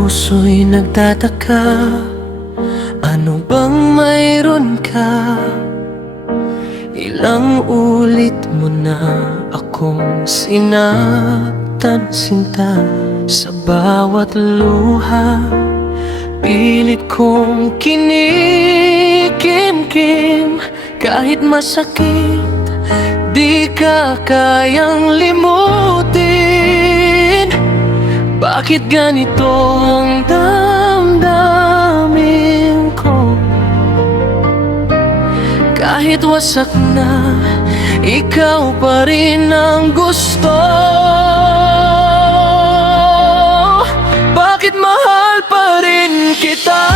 Puso'y nagtataka, ano bang mayroon ka? Ilang ulit mo na akong sinaktan, sinta. Sa bawat luha, pilit kong kinikimkim. Kahit masakit, di ka kayang limutin. Bakit ganito ang damdamin ko? Kahit wasak na, ikaw pa rin ang gusto. Bakit mahal pa rin kita?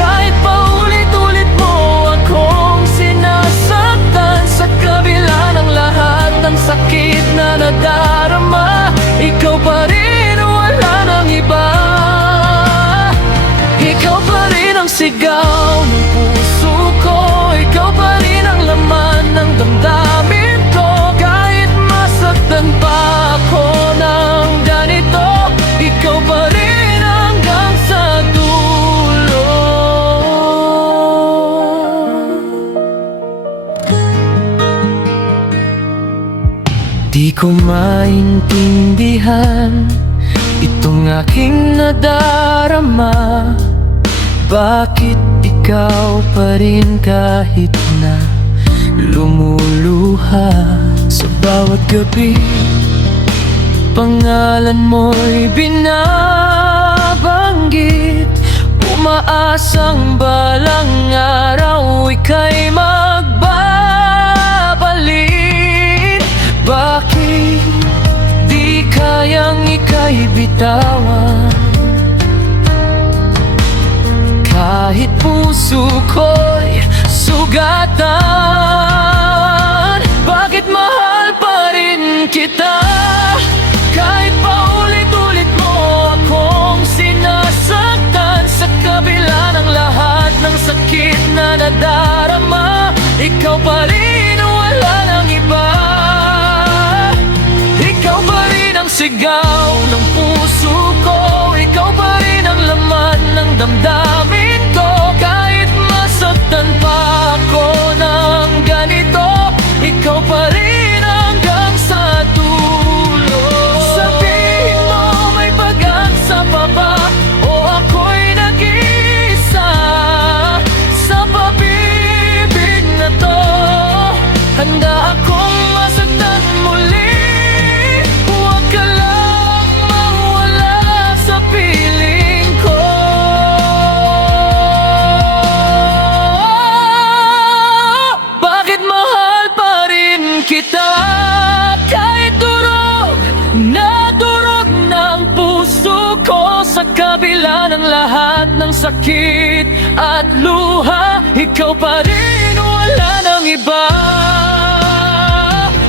Kahit paulit-ulit mo akong sinasaktan. Sa kabila ng lahat ng sakit na nadarama, ikaw pa rin, wala nang iba. Ikaw pa rin ang sigaw ng puso ko. Ikaw pa rin ang laman ng damdamin ko. Kahit masaktan pa ako ng ganito, ikaw pa rin hanggang sa dulo. Di ko maintindihan itong aking nadarama. Bakit ikaw pa rin kahit na lumuluha? Sa bawat gabi, pangalan mo'y binabanggit. Umaasang balang araw ika'y magbabalik. Bakit di kayang ika'y bitawan? Kahit puso ko'y sugatan. Bakit mahal pa rin kita? Kahit paulit-ulit mo akong sinasaktan. Sa kabila ng lahat ng sakit na nadarama, ikaw pa rin, wala nang iba. Ikaw pa rin ang sigaw ng puso ko. Ikaw pa rin ang laman ng damdamin ko. Kahit masaktan pa ako ng ganito, ikaw pa rin hanggang sa dulo. Sabihin mo may pag-asa pa ba, o ako'y nag-iisa sa pag-ibig na to? Handa akong masaktan muli. Huwag ka lang mawala sa piling ko. Bakit mahal pa rin kita? Kahit durog na ang puso ko. Sa kabila ng lahat ng sakit at luha, ikaw pa rin, wala nang iba.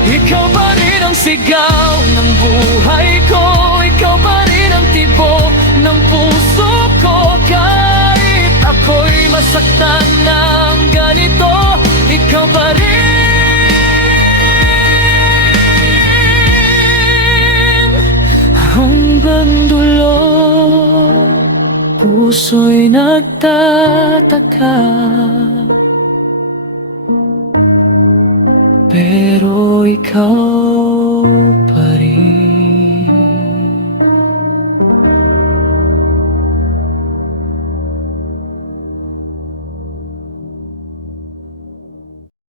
Ikaw pa rin ang sigaw ng buhay ko. Ikaw pa rin ang tibok ng puso ko. Kahit ako'y masaktan ng ganito, ikaw pa rin hanggang dulo. Puso'y nagtataka, pero ikaw pa